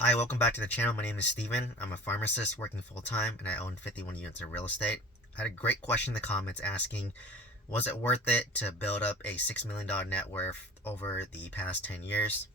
Hi, welcome back to the channel. My name is Steven. I'm a pharmacist working full-time and I own 51 units of real estate. I had a great question in the comments asking, was it worth it to build up a $6 million net worth over the past 10 years?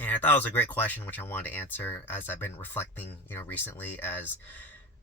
And I thought it was a great question, which I wanted to answer as I've been reflecting, recently as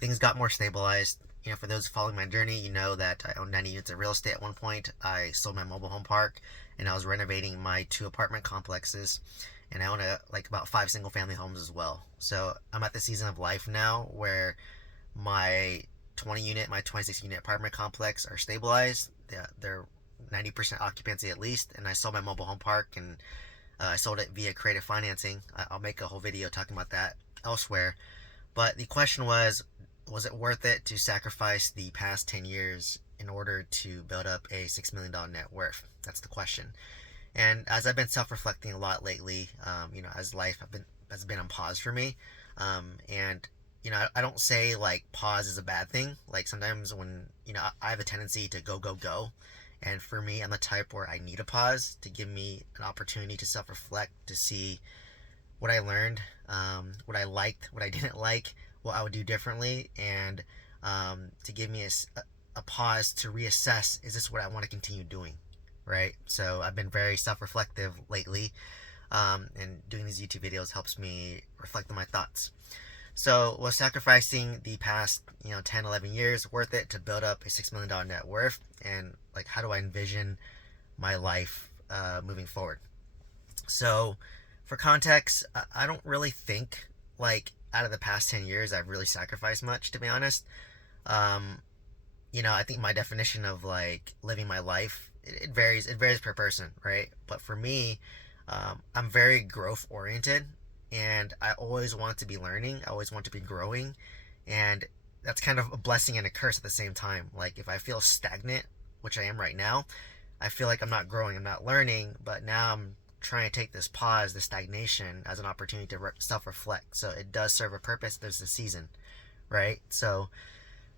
things got more stabilized. For those following my journey, you know that I owned 90 units of real estate at one point. I sold my mobile home park and I was renovating my two apartment complexes. And I own about five single family homes as well. So I'm at the season of life now where my 26 unit apartment complex are stabilized. They're 90% occupancy at least. And I sold my mobile home park and I sold it via creative financing. I'll make a whole video talking about that elsewhere. But the question was it worth it to sacrifice the past 10 years in order to build up a $6 million net worth? That's the question. And as I've been self-reflecting a lot lately, as life has been on pause for me, and I don't say like pause is a bad thing. Like sometimes when I have a tendency to go, and for me, I'm the type where I need a pause to give me an opportunity to self-reflect, to see what I learned, what I liked, what I didn't like, what I would do differently, and to give me a pause to reassess: is this what I want to continue doing? Right? So I've been very self-reflective lately, and doing these YouTube videos helps me reflect on my thoughts. So was sacrificing the past 10, 11 years worth it to build up a $6 million net worth? And like, how do I envision my life moving forward? So for context, I don't really think like out of the past 10 years I've really sacrificed much, to be honest. um, I think my definition of like living my life, it varies. It varies per person, right? But for me, I'm very growth oriented, and I always want to be learning. I always want to be growing, and that's kind of a blessing and a curse at the same time. Like if I feel stagnant, which I am right now, I feel like I'm not growing, I'm not learning. But now I'm trying to take this pause, this stagnation, as an opportunity to self-reflect. So it does serve a purpose. There's a season, right? So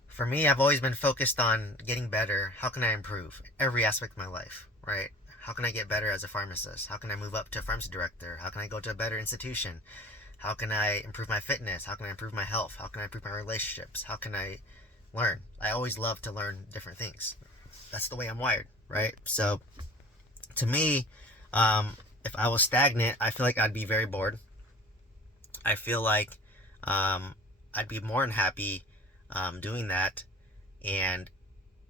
for me, I've always been focused on getting better. How can I improve every aspect of my life, right? How can I get better as a pharmacist? How can I move up to a pharmacy director? How can I go to a better institution? How can I improve my fitness? How can I improve my health? How can I improve my relationships? How can I learn? I always love to learn different things. That's the way I'm wired, right? So to me, if I was stagnant, I feel like I'd be very bored. I feel like I'd be more than happy doing that. And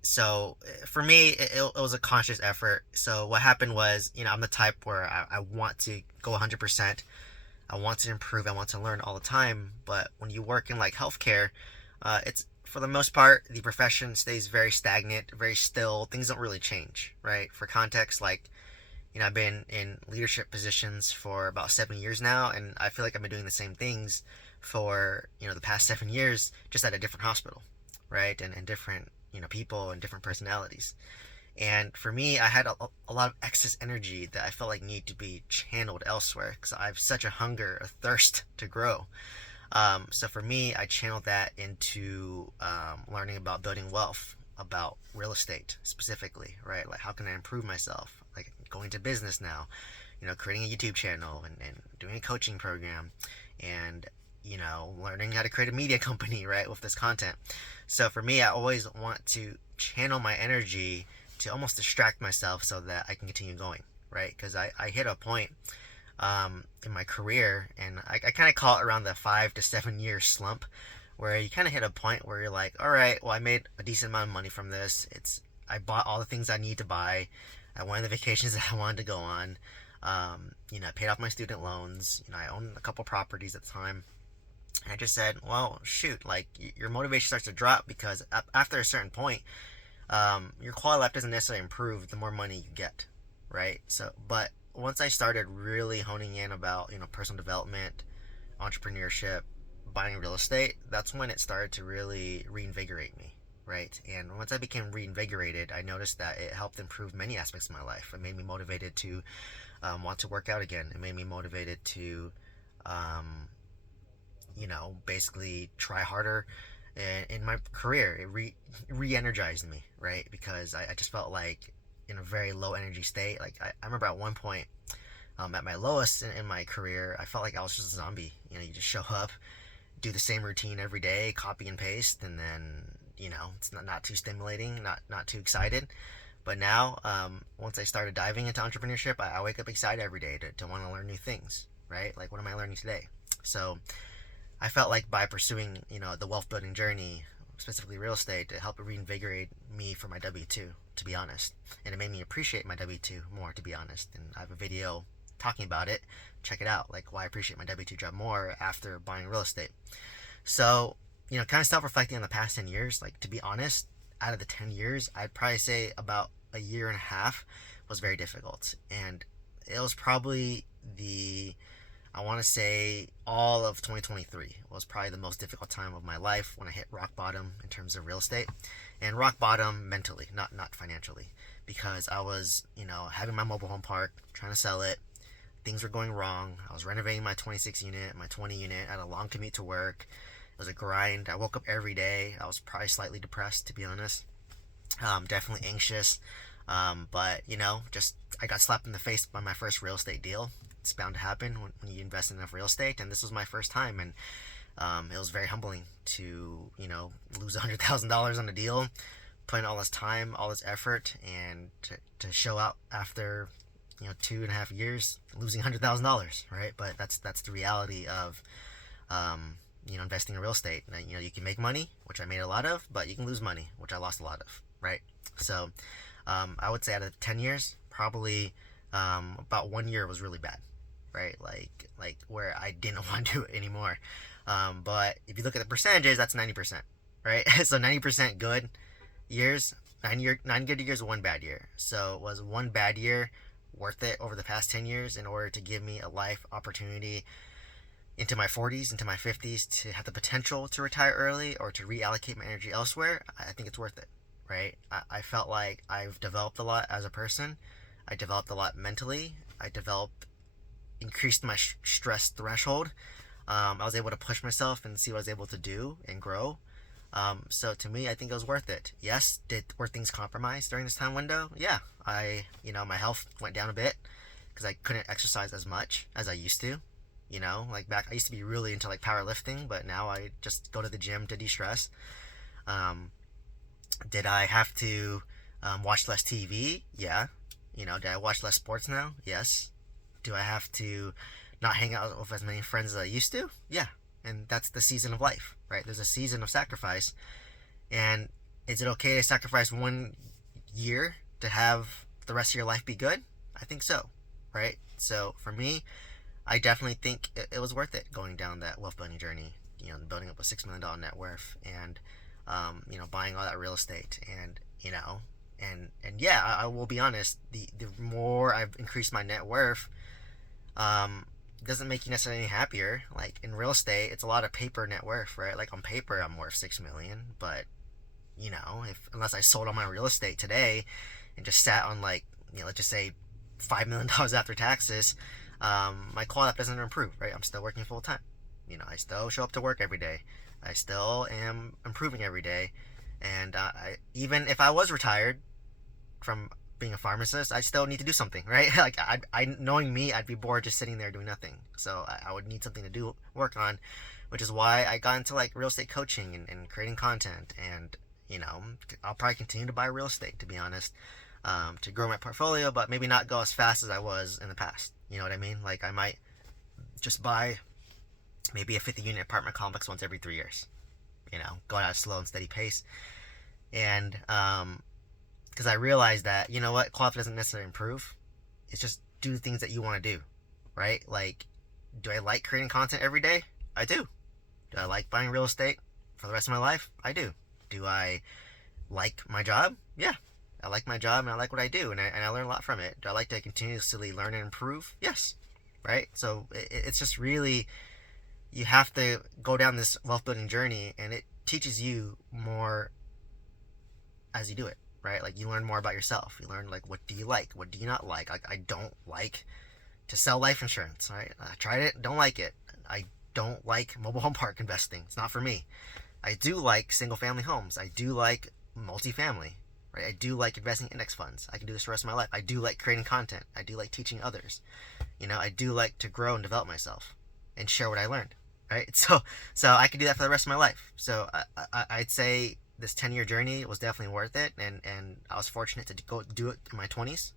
so for me, it was a conscious effort. So what happened was, I'm the type where I want to go 100%. I want to improve. I want to learn all the time. But when you work in like healthcare, it's for the most part, the profession stays very stagnant, very still. Things don't really change, right? For context, like, I've been in leadership positions for about 7 years now, and I feel like I've been doing the same things for, the past 7 years, just at a different hospital, right? And different, people and different personalities. And for me, I had a lot of excess energy that I felt like needed to be channeled elsewhere because I have such a hunger, a thirst to grow. So for me, I channeled that into learning about building wealth, about real estate specifically, right? Like, how can I improve myself? Like, going to business now, creating a YouTube channel and doing a coaching program, and learning how to create a media company, right, with this content. So for me, I always want to channel my energy to almost distract myself so that I can continue going, right? Because I hit a point in my career, and I kind of call it around the 5 to 7 year slump, where you kind of hit a point where you're like, all right, well, I made a decent amount of money from this. I bought all the things I need to buy. I went on the vacations that I wanted to go on. I paid off my student loans. I owned a couple properties at the time. And I just said, well, shoot, like your motivation starts to drop because after a certain point, your quality of life doesn't necessarily improve the more money you get, right? So, but once I started really honing in about personal development, entrepreneurship, buying real estate, that's when it started to really reinvigorate me, right? And once I became reinvigorated, I noticed that it helped improve many aspects of my life. It made me motivated to want to work out again. It made me motivated to um, basically try harder in my career. It re-energized me, right? Because I just felt like in a very low energy state. Like I remember at one point At my lowest in my career, I felt like I was just a zombie. You just show up, do the same routine every day, copy and paste, and then it's not too stimulating, not too excited. But now, once I started diving into entrepreneurship, I wake up excited every day to want to learn new things, right? Like, what am I learning today? So I felt like by pursuing, the wealth building journey, specifically real estate, to help reinvigorate me for my W 2, to be honest. And it made me appreciate my W 2 more, to be honest. And I have a video talking about it. Check it out, like why I appreciate my W 2 job more after buying real estate. So, kind of self reflecting on the past 10 years, like to be honest, out of the 10 years, I'd probably say about a year and a half was very difficult. And it was probably I want to say all of 2023 was probably the most difficult time of my life when I hit rock bottom in terms of real estate, and rock bottom mentally, not financially, because I was, having my mobile home park, trying to sell it. Things were going wrong. I was renovating my 26 unit, my 20 unit. I had a long commute to work. It was a grind. I woke up every day. I was probably slightly depressed, to be honest. Definitely anxious. But, just I got slapped in the face by my first real estate deal. It's bound to happen when you invest in enough real estate, and this was my first time, and it was very humbling to lose $100,000 on a deal, put in all this time, all this effort, and to show out after 2.5 years losing $100,000, right? But that's the reality of investing in real estate. You can make money, which I made a lot of, but you can lose money, which I lost a lot of, right? So I would say out of 10 years, probably about 1 year was really bad, right? Like where I didn't want to do it anymore. But if you look at the percentages, that's 90%, right? So 90% good years, 9 good years, 1 bad year. So was 1 bad year worth it over the past 10 years in order to give me a life opportunity into my 40s, into my 50s, to have the potential to retire early or to reallocate my energy elsewhere? I think it's worth it, right? I felt like I've developed a lot as a person. I developed a lot mentally. Increased my stress threshold. I was able to push myself and see what I was able to do and grow. So to me, I think it was worth it. Yes, were things compromised during this time window? Yeah, my health went down a bit because I couldn't exercise as much as I used to. Like back, I used to be really into like powerlifting, but now I just go to the gym to de-stress. Did I have to watch less TV? Yeah. Did I watch less sports now? Yes. Do I have to not hang out with as many friends as I used to? Yeah. And that's the season of life, right? There's a season of sacrifice. And is it okay to sacrifice 1 year to have the rest of your life be good? I think so, right? So for me, I definitely think it was worth it going down that wealth building journey, building up a $6 million net worth and, buying all that real estate and, and yeah, I will be honest, the more I've increased my net worth, doesn't make you necessarily any happier. Like in real estate, it's a lot of paper net worth, right? Like on paper, I'm worth $6 million, but unless I sold all my real estate today and just sat on like, let's just say $5 million after taxes, my quality doesn't improve, right? I'm still working full time. I still show up to work every day. I still am improving every day. And even if I was retired from being a pharmacist, I still need to do something, right? Like knowing me, I'd be bored just sitting there doing nothing. So I would need something to work on, which is why I got into like real estate coaching and creating content. And I'll probably continue to buy real estate, to be honest, to grow my portfolio, but maybe not go as fast as I was in the past. You know what I mean? Like I might just buy maybe a 50-unit apartment complex once every 3 years. Going at a slow and steady pace. And because I realized that, quality doesn't necessarily improve. It's just do the things that you want to do, right? Like, do I like creating content every day? I do. Do I like buying real estate for the rest of my life? I do. Do I like my job? Yeah. I like my job and I like what I do, and I learn a lot from it. Do I like to continuously learn and improve? Yes. Right? So it's just really, you have to go down this wealth building journey, and it teaches you more as you do it, right? Like you learn more about yourself. You learn like, what do you like? What do you not like? Like I don't like to sell life insurance, right? I tried it, don't like it. I don't like mobile home park investing. It's not for me. I do like single family homes. I do like multifamily. right? I do like investing in index funds. I can do this the rest of my life. I do like creating content. I do like teaching others. I do like to grow and develop myself and share what I learned, right? So I could do that for the rest of my life. So I'd say this 10-year journey was definitely worth it, and I was fortunate to go do it in my 20s.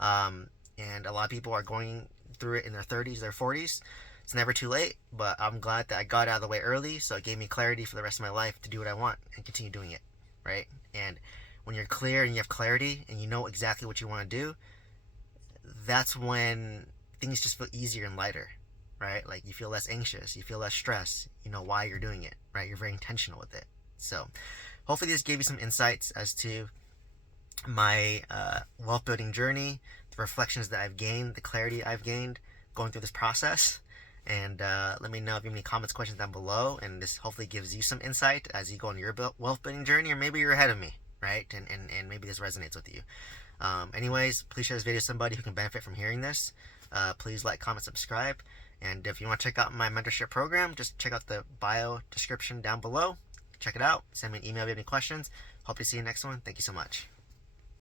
And a lot of people are going through it in their 30s, their 40s. It's never too late, but I'm glad that I got out of the way early, so it gave me clarity for the rest of my life to do what I want and continue doing it, right? And when you're clear and you have clarity and you know exactly what you want to do, that's when things just feel easier and lighter, right? Like you feel less anxious, you feel less stress, you know why you're doing it, right? You're very intentional with it. So hopefully this gave you some insights as to my wealth building journey, the reflections that I've gained, the clarity I've gained going through this process. And let me know if you have any comments, questions down below. And this hopefully gives you some insight as you go on your wealth building journey, or maybe you're ahead of me, right? And maybe this resonates with you. Anyways, please share this video with somebody who can benefit from hearing this. Please like, comment, subscribe. And if you want to check out my mentorship program, just check out the bio description down below. Check it out. Send me an email if you have any questions. Hope to see you next one. Thank you so much.